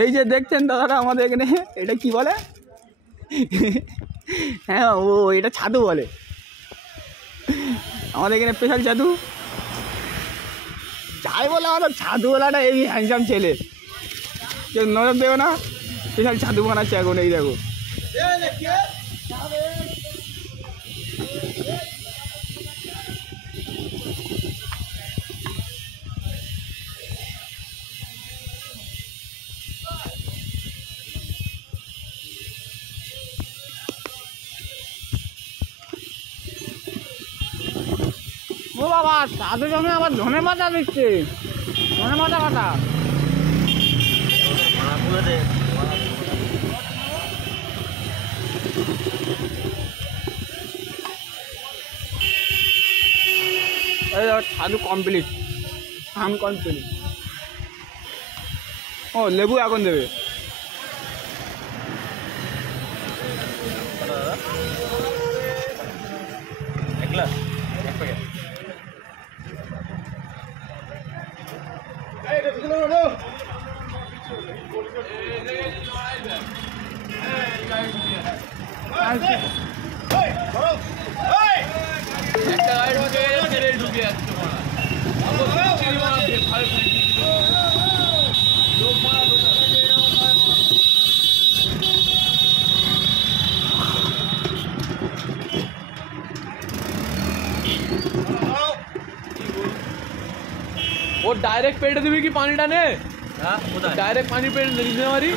এই যে দেখছেন দাদারা আমাদের এখানে, এটা কি বলে? হ্যাঁ ও এটা ছাদু বলে আমাদের এখানে, স্পেশাল ছাদু। যাই বলে আমাদের ছাদুওয়ালাটা এই হ্যান্ডসাম ছেলে, কেউ নজর দেবে না। স্পেশাল ছাদু বানাচ্ছে এখন, এই দেখো। ও বাবা, সাধু জমে আবার ধনে পাতা দিচ্ছে, ধনে পাতা কাটা। সাধু কমপ্লিট, আম কমপ্লিট। ও লেবু এখন দেবে। वो डायरेक्ट पेट देवी की पानी डाले, डायरेक्ट पानी पेट नहीं देने वाली।